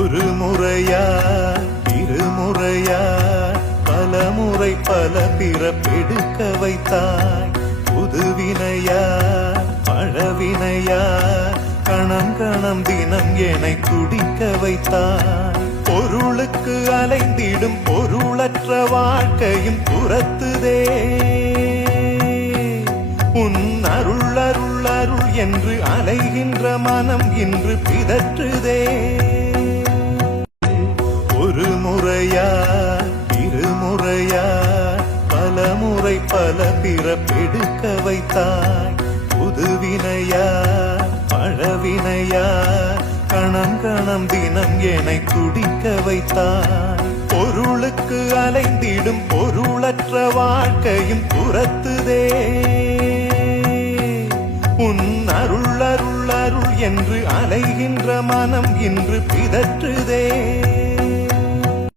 ஒரு முறையா இருமுறையா பல முறை பல பிறப்பெடுக்க வைத்தாய். புதுவினையா பழவினையா கணம் கணம் தினம் என்னை துடிக்க வைத்தாய். பொருளுக்கு அலைந்திடும் பொருளற்ற வாழ்க்கையும் துரத்துதே. உன் அருள் அருள் அருள் என்று அலைகின்ற மனம் இன்று பிதற்றுதே. ஒரு முறையா இருமுறையா பல முறை பல பிறப்பெடுக்க வைத்தாய். புதுவினையா பழவினையா கணம் கணம் தினம் என்னை துடிக்க வைத்தாய். பொருளுக்கு அலைந்திடும் பொருளற்ற வாழ்க்கையும் துரத்துதே. உன் அருள் அருள் அருள் என்று அலைகின்ற மனம் இன்று பிதற்றுதே.